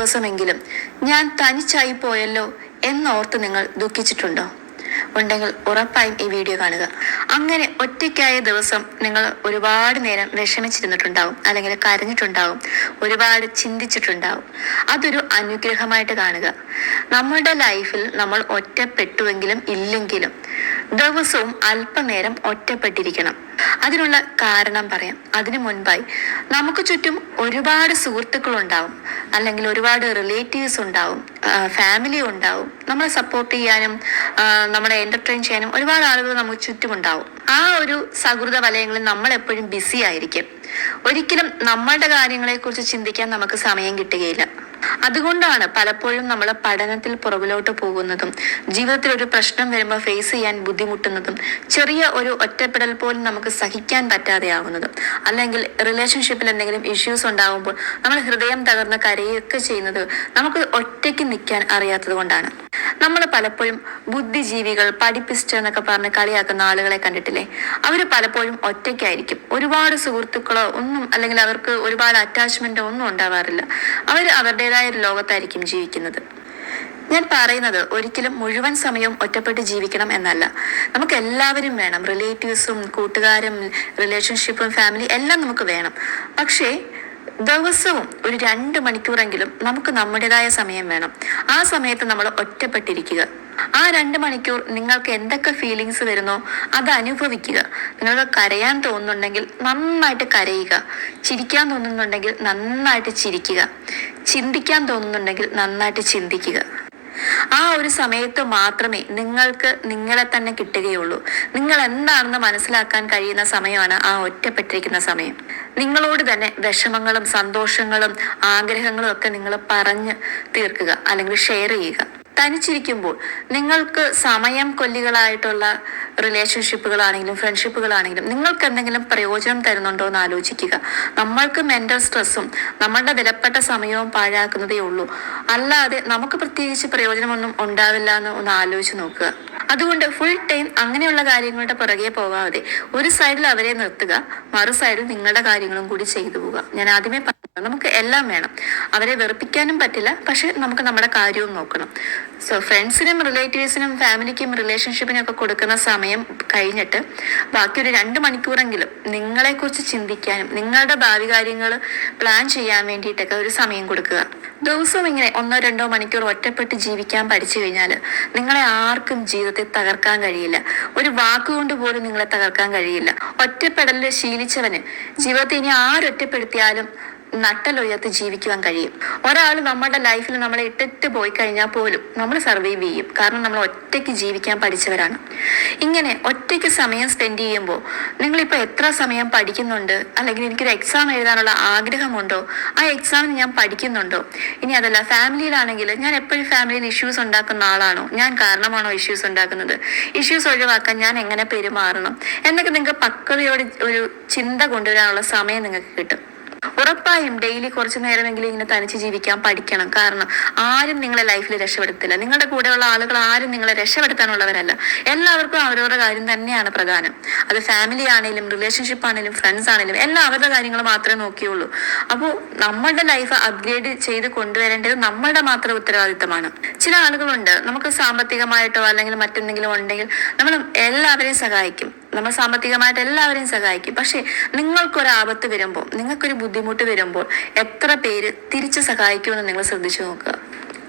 ദിവസമെങ്കിലും ഞാൻ തനിച്ചായി പോയല്ലോ എന്നോർത്ത് നിങ്ങൾ ദുഃഖിച്ചിട്ടുണ്ടോ? ഉണ്ടെങ്കിൽ ഉറപ്പായും ഈ വീഡിയോ കാണുക. അങ്ങനെ ഒറ്റയ്ക്കായ ദിവസം നിങ്ങൾ ഒരുപാട് നേരം വിഷമിച്ചിരുന്നിട്ടുണ്ടാവും, അല്ലെങ്കിൽ കരഞ്ഞിട്ടുണ്ടാവും, ഒരുപാട് ചിന്തിച്ചിട്ടുണ്ടാവും. അതൊരു അനുഗ്രഹമായിട്ട് കാണുക. നമ്മുടെ ലൈഫിൽ നമ്മൾ ഒറ്റപ്പെട്ടുവെങ്കിലും ഇല്ലെങ്കിലും ദിവസവും അല്പനേരം ഒറ്റപ്പെട്ടിരിക്കണം. അതിനുള്ള കാരണം പറയാം. അതിനു മുൻപായി നമുക്ക് ചുറ്റും ഒരുപാട് സുഹൃത്തുക്കൾ ഉണ്ടാവും, അല്ലെങ്കിൽ ഒരുപാട് റിലേറ്റീവ്സ് ഉണ്ടാവും, ഫാമിലി ഉണ്ടാവും. നമ്മളെ സപ്പോർട്ട് ചെയ്യാനും നമ്മളെ എന്റർടൈൻ ചെയ്യാനും ഒരുപാട് ആളുകൾ നമുക്ക് ചുറ്റുമുണ്ടാവും. ആ ഒരു സൗഹൃദ വലയങ്ങളിൽ നമ്മൾ എപ്പോഴും ബിസി ആയിരിക്കും. ഒരിക്കലും നമ്മളുടെ കാര്യങ്ങളെ കുറിച്ച് ചിന്തിക്കാൻ നമുക്ക് സമയം കിട്ടുകയില്ല. അതുകൊണ്ടാണ് പലപ്പോഴും നമ്മൾ പഠനത്തിൽ പുറകിലോട്ട് പോകുന്നതും, ജീവിതത്തിൽ ഒരു പ്രശ്നം വരുമ്പോൾ ഫേസ് ചെയ്യാൻ ബുദ്ധിമുട്ടുന്നതും, ചെറിയ ഒരു ഒറ്റപ്പെടൽ പോലും നമുക്ക് സഹിക്കാൻ പറ്റാതെയാവുന്നതും, അല്ലെങ്കിൽ റിലേഷൻഷിപ്പിൽ എന്തെങ്കിലും ഇഷ്യൂസ് ഉണ്ടാകുമ്പോൾ നമ്മൾ ഹൃദയം തകർന്ന് കരയുകയൊക്കെ ചെയ്യുന്നത് നമുക്ക് ഒറ്റയ്ക്ക് നിൽക്കാൻ അറിയാത്തത് കൊണ്ടാണ്. നമ്മൾ പലപ്പോഴും ബുദ്ധിജീവികൾ, പഠിപ്പിസ്റ്റ് എന്നൊക്കെ പറഞ്ഞ് കളിയാക്കുന്ന ആളുകളെ കണ്ടിട്ടില്ലേ? അവർ പലപ്പോഴും ഒറ്റയ്ക്കായിരിക്കും. ഒരുപാട് സുഹൃത്തുക്കളോ ഒന്നും, അല്ലെങ്കിൽ അവർക്ക് ഒരുപാട് അറ്റാച്ച്മെന്റോ ഒന്നും ഉണ്ടാവാറില്ല. അവർ അവരുടേതായ ഒരു ലോകത്തായിരിക്കും ജീവിക്കുന്നത്. ഞാൻ പറയുന്നത് ഒരിക്കലും മുഴുവൻ സമയവും ഒറ്റപ്പെട്ട് ജീവിക്കണം എന്നല്ല. നമുക്ക് എല്ലാവരും വേണം. റിലേറ്റീവ്സും, കൂട്ടുകാരും, റിലേഷൻഷിപ്പും, ഫാമിലി എല്ലാം നമുക്ക് വേണം. പക്ഷേ ദിവസവും ഒരു 2 മണിക്കൂറെങ്കിലും നമുക്ക് നമ്മുടേതായ സമയം വേണം. ആ സമയത്ത് നമ്മൾ ഒറ്റപ്പെട്ടിരിക്കുക. ആ 2 മണിക്കൂർ നിങ്ങൾക്ക് എന്തൊക്കെ ഫീലിങ്സ് വരുന്നോ അത് അനുഭവിക്കുക. നിങ്ങൾക്ക് കരയാൻ തോന്നുന്നുണ്ടെങ്കിൽ നന്നായിട്ട് കരയുക, ചിരിക്കാൻ തോന്നുന്നുണ്ടെങ്കിൽ നന്നായിട്ട് ചിരിക്കുക, ചിന്തിക്കാൻ തോന്നുന്നുണ്ടെങ്കിൽ നന്നായിട്ട് ചിന്തിക്കുക. ആ ഒരു സമയത്ത് മാത്രമേ നിങ്ങൾക്ക് നിങ്ങളെ തന്നെ കിട്ടുകയുള്ളൂ. നിങ്ങൾ എന്താണെന്ന് മനസ്സിലാക്കാൻ കഴിയുന്ന സമയമാണ് ആ ഒറ്റപ്പെട്ടിരിക്കുന്ന സമയം. നിങ്ങളോട് തന്നെ വിഷമങ്ങളും സന്തോഷങ്ങളും ആഗ്രഹങ്ങളും ഒക്കെ നിങ്ങൾ പറഞ്ഞ് തീർക്കുക, അല്ലെങ്കിൽ ഷെയർ ചെയ്യുക. തനിച്ചിരിക്കുമ്പോൾ നിങ്ങൾക്ക് സമയം കൊല്ലികളായിട്ടുള്ള റിലേഷൻഷിപ്പുകളാണെങ്കിലും ഫ്രണ്ട്ഷിപ്പുകളാണെങ്കിലും നിങ്ങൾക്ക് എന്തെങ്കിലും പ്രയോജനം തരുന്നുണ്ടോ എന്ന് ആലോചിക്കുക. നമ്മൾക്ക് മെന്റൽ സ്ട്രെസ്സും നമ്മളുടെ വിലപ്പെട്ട സമയവും പാഴാക്കുന്നതേ ഉള്ളൂ. അല്ലാതെ നമുക്ക് പ്രത്യേകിച്ച് പ്രയോജനമൊന്നും ഉണ്ടാവില്ല എന്ന് ഒന്ന് ആലോചിച്ച് നോക്കുക. അതുകൊണ്ട് ഫുൾ ടൈം അങ്ങനെയുള്ള കാര്യങ്ങളുടെ പുറകെ പോകാതെ ഒരു സൈഡിൽ അവരെ നിർത്തുക, മറു സൈഡിൽ നിങ്ങളുടെ കാര്യങ്ങളും കൂടി ചെയ്തു പോവുക. ഞാൻ ആദ്യമേ പറഞ്ഞു, നമുക്ക് എല്ലാം വേണം. അവരെ വെറുപ്പിക്കാനും പറ്റില്ല, പക്ഷെ നമുക്ക് നമ്മുടെ കാര്യവും നോക്കണം. സോ ഫ്രണ്ട്സിനും റിലേറ്റീവ്സിനും ഫാമിലിക്കും റിലേഷൻഷിപ്പിനും ഒക്കെ കൊടുക്കുന്ന സമയം കഴിഞ്ഞിട്ട് ബാക്കി ഒരു 2 മണിക്കൂറെങ്കിലും നിങ്ങളെ കുറിച്ച് ചിന്തിക്കാനും നിങ്ങളുടെ ഭാവി കാര്യങ്ങൾ പ്ലാൻ ചെയ്യാൻ വേണ്ടിയിട്ടൊക്കെ ഒരു സമയം കൊടുക്കുക. ദിവസവും ഇങ്ങനെ 1-2 മണിക്കൂർ ഒറ്റപ്പെട്ട് ജീവിക്കാൻ പഠിച്ചു കഴിഞ്ഞാൽ നിങ്ങളെ ആർക്കും ജീവിതത്തെ തകർക്കാൻ കഴിയില്ല. ഒരു വാക്കുകൊണ്ട് പോലും നിങ്ങളെ തകർക്കാൻ കഴിയില്ല. ഒറ്റപ്പെടലിൽ ശീലിച്ചവന് ജീവിതത്തെ ഇനി ആരൊറ്റപ്പെടുത്തിയാലും നട്ടലുയർത്തി ജീവിക്കുവാൻ കഴിയും. ഒരാൾ നമ്മുടെ ലൈഫിൽ നമ്മളെ ഇട്ടിട്ട് പോയി കഴിഞ്ഞാൽ പോലും നമ്മൾ സർവൈവ് ചെയ്യും. കാരണം നമ്മൾ ഒറ്റയ്ക്ക് ജീവിക്കാൻ പഠിച്ചവരാണ്. ഇങ്ങനെ ഒറ്റയ്ക്ക് സമയം സ്പെൻഡ് ചെയ്യുമ്പോൾ നിങ്ങളിപ്പോൾ എത്ര സമയം പഠിക്കുന്നുണ്ട്, അല്ലെങ്കിൽ എനിക്കൊരു എക്സാം എഴുതാനുള്ള ആഗ്രഹമുണ്ടോ, ആ എക്സാമിന് ഞാൻ പഠിക്കുന്നുണ്ടോ? ഇനി അതല്ല, ഫാമിലിയിലാണെങ്കിൽ ഞാൻ എപ്പോഴും ഫാമിലിയിൽ ഇഷ്യൂസ് ഉണ്ടാക്കുന്ന ആളാണോ, ഞാൻ കാരണമാണോ ഇഷ്യൂസ് ഉണ്ടാക്കുന്നത്? ഇഷ്യൂസ് ഒഴിവാക്കാൻ ഞാൻ എങ്ങനെ പെരുമാറണം എന്നൊക്കെ നിങ്ങൾക്ക് പക്വതയോടെ ഒരു ചിന്ത കൊണ്ടുവരാനുള്ള സമയം നിങ്ങൾക്ക് കിട്ടും. ഉറപ്പായും ഡെയിലി കുറച്ചു നേരമെങ്കിലും ഇങ്ങനെ തനിച്ച് ജീവിക്കാൻ പഠിക്കണം. കാരണം ആരും നിങ്ങളെ ലൈഫിൽ രക്ഷപ്പെടുത്തില്ല. നിങ്ങളുടെ കൂടെയുള്ള ആളുകൾ ആരും നിങ്ങളെ രക്ഷപ്പെടുത്താനുള്ളവരല്ല. എല്ലാവർക്കും അവരവരുടെ കാര്യം തന്നെയാണ് പ്രധാനം. അത് ഫാമിലി ആണെങ്കിലും റിലേഷൻഷിപ്പ് ആണെങ്കിലും ഫ്രണ്ട്സ് ആണെങ്കിലും എല്ലാം അവരുടെ കാര്യങ്ങൾ മാത്രമേ നോക്കിയുള്ളൂ. അപ്പോൾ നമ്മളുടെ ലൈഫ് അപ്ഗ്രേഡ് ചെയ്ത് കൊണ്ടുവരേണ്ടത് നമ്മളുടെ മാത്രം ഉത്തരവാദിത്തമാണ്. ചില ആളുകളുണ്ട്, നമുക്ക് സാമ്പത്തികമായിട്ടോ അല്ലെങ്കിൽ മറ്റെന്തെങ്കിലും ഉണ്ടെങ്കിൽ നമ്മൾ എല്ലാവരെയും സഹായിക്കും, നമ്മൾ സാമ്പത്തികമായിട്ട് എല്ലാവരെയും സഹായിക്കും. പക്ഷെ നിങ്ങൾക്കൊരാപത്ത് വരുമ്പോൾ, നിങ്ങൾക്കൊരു ബുദ്ധിമുട്ട് വരുമ്പോൾ എത്ര പേര് തിരിച്ച് സഹായിക്കുമെന്ന് നിങ്ങൾ ശ്രദ്ധിച്ചു നോക്കുക.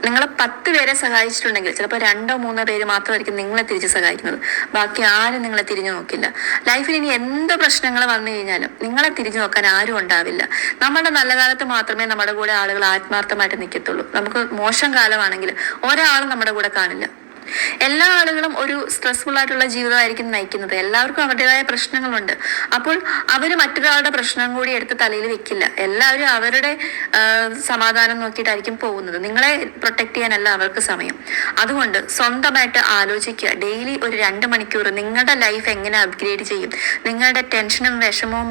നിങ്ങൾ 10 പേരെ സഹായിച്ചിട്ടുണ്ടെങ്കിൽ ചിലപ്പോൾ 2-3 പേര് മാത്രമായിരിക്കും നിങ്ങളെ തിരിച്ച് സഹായിക്കുന്നത്. ബാക്കി ആരും നിങ്ങളെ തിരിഞ്ഞു നോക്കില്ല. ലൈഫിൽ ഇനി എന്ത് പ്രശ്നങ്ങൾ വന്നു കഴിഞ്ഞാലും നിങ്ങളെ തിരിഞ്ഞു നോക്കാൻ ആരും ഉണ്ടാവില്ല. നമ്മുടെ നല്ല കാലത്ത് മാത്രമേ നമ്മുടെ കൂടെ ആളുകൾ ആത്മാർത്ഥമായിട്ട് നിൽക്കത്തുള്ളൂ. നമുക്ക് മോശം കാലമാണെങ്കിൽ ഒരാളും നമ്മുടെ കൂടെ കാണില്ല. എല്ലാ ആളുകളും ഒരു സ്ട്രെസ്ഫുൾ ആയിട്ടുള്ള ജീവിതമായിരിക്കും നയിക്കുന്നത്. എല്ലാവർക്കും അവരുടേതായ പ്രശ്നങ്ങളുണ്ട്. അപ്പോൾ അവർ മറ്റൊരാളുടെ പ്രശ്നം കൂടി എടുത്ത് തലയിൽ വെക്കില്ല. എല്ലാവരും അവരുടെ സമാധാനം നോക്കിയിട്ടായിരിക്കും പോകുന്നത്. നിങ്ങളെ പ്രൊട്ടക്ട് ചെയ്യാനല്ല അവർക്ക് സമയം. അതുകൊണ്ട് സ്വന്തമായിട്ട് ആലോചിക്കുക. ഡെയിലി ഒരു 2 മണിക്കൂർ നിങ്ങളുടെ ലൈഫ് എങ്ങനെ അപ്ഗ്രേഡ് ചെയ്യും, നിങ്ങളുടെ ടെൻഷനും വിഷമവും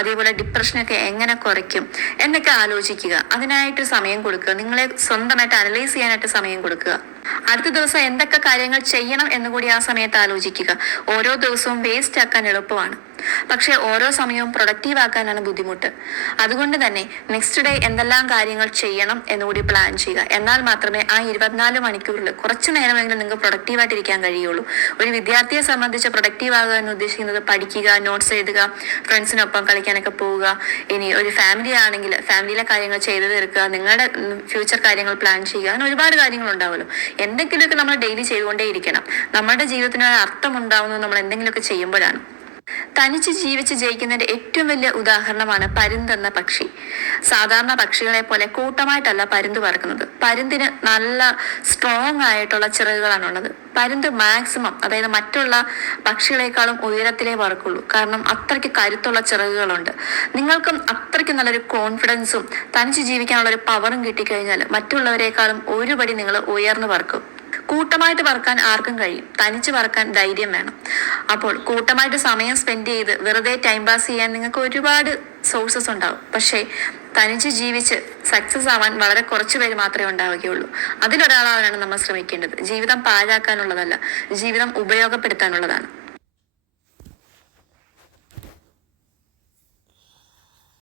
അതേപോലെ ഡിപ്രഷനൊക്കെ എങ്ങനെ കുറയ്ക്കും എന്നൊക്കെ ആലോചിക്കുക. അതിനായിട്ട് സമയം കൊടുക്കുക. നിങ്ങളെ സ്വന്തമായിട്ട് അനലൈസ് ചെയ്യാനായിട്ട് സമയം കൊടുക്കുക. അടുത്ത ദിവസം എന്തൊക്കെ കാര്യങ്ങൾ ചെയ്യണം എന്നുകൂടി ആ സമയത്ത് ആലോചിക്കുക. ഓരോ ദിവസവും വേസ്റ്റ് ആക്കാൻ എളുപ്പമാണ്. പക്ഷെ ഓരോ സമയവും പ്രൊഡക്റ്റീവ് ആക്കാനാണ് ബുദ്ധിമുട്ട്. അതുകൊണ്ട് തന്നെ നെക്സ്റ്റ് ഡേ എന്തെല്ലാം കാര്യങ്ങൾ ചെയ്യണം എന്നുകൂടി പ്ലാൻ ചെയ്യുക. എന്നാൽ മാത്രമേ ആ 24 മണിക്കൂറിൽ കുറച്ചു നേരമെങ്കിലും നിങ്ങൾക്ക് പ്രൊഡക്റ്റീവായിട്ട് ഇരിക്കാൻ കഴിയുള്ളൂ. ഒരു വിദ്യാർത്ഥിയെ സംബന്ധിച്ച് പ്രൊഡക്റ്റീവ് ആകുക എന്ന് ഉദ്ദേശിക്കുന്നത് പഠിക്കുക, നോട്ട്സ് എഴുതുക, ഫ്രണ്ട്സിനൊപ്പം കളിക്കാനൊക്കെ പോവുക. ഇനി ഒരു ഫാമിലി ആണെങ്കിൽ ഫാമിലിയിലെ കാര്യങ്ങൾ ചെയ്തു തീർക്കുക, നിങ്ങളുടെ ഫ്യൂച്ചർ കാര്യങ്ങൾ പ്ലാൻ ചെയ്യുക, അങ്ങനെ ഒരുപാട് കാര്യങ്ങൾ ഉണ്ടാവുമല്ലോ. എന്തെങ്കിലുമൊക്കെ നമ്മൾ ഡെയിലി ചെയ്തുകൊണ്ടേ ഇരിക്കണം. നമ്മുടെ ജീവിതത്തിന് ഒരു അർത്ഥം ഉണ്ടാവുന്നത് നമ്മൾ എന്തെങ്കിലുമൊക്കെ ചെയ്യുമ്പോഴാണ്. തനിച്ച് ജീവിച്ച് ജയിക്കുന്നതിന്റെ ഏറ്റവും വലിയ ഉദാഹരണമാണ് പരുന്ത് എന്ന പക്ഷി. സാധാരണ പക്ഷികളെ പോലെ കൂട്ടമായിട്ടല്ല പരുന്ത് പറക്കുന്നത്. പരുന്തിന് നല്ല സ്ട്രോങ് ആയിട്ടുള്ള ചിറകുകളാണുള്ളത്. പരുന്ത് മാക്സിമം, അതായത് മറ്റുള്ള പക്ഷികളെക്കാളും ഉയരത്തിലേ പറക്കുള്ളൂ. കാരണം അത്രയ്ക്ക് കരുത്തുള്ള ചിറകുകളുണ്ട്. നിങ്ങൾക്കും അത്രയ്ക്ക് നല്ലൊരു കോൺഫിഡൻസും തനിച്ച് ജീവിക്കാനുള്ള ഒരു പവറും കിട്ടിക്കഴിഞ്ഞാൽ മറ്റുള്ളവരെക്കാളും ഒരുപടി നിങ്ങൾ ഉയർന്നു പറക്കും. കൂട്ടമായിട്ട് പറക്കാൻ ആർക്കും കഴിയും, തനിച്ച് പറക്കാൻ ധൈര്യം വേണം. അപ്പോൾ കൂട്ടമായിട്ട് സമയം സ്പെൻഡ് ചെയ്ത് വെറുതെ ടൈം പാസ് ചെയ്യാൻ നിങ്ങൾക്ക് ഒരുപാട് സോഴ്സസ് ഉണ്ടാവും. പക്ഷേ തനിച്ച് ജീവിച്ച് സക്സസ് ആവാൻ വളരെ കുറച്ച് പേര് മാത്രമേ ഉണ്ടാവുകയുള്ളൂ. അതിലൊരാളാവാനാണ് നമ്മൾ ശ്രമിക്കേണ്ടത്. ജീവിതം പാഴാക്കാനുള്ളതല്ല, ജീവിതം ഉപയോഗപ്പെടുത്താനുള്ളതാണ്.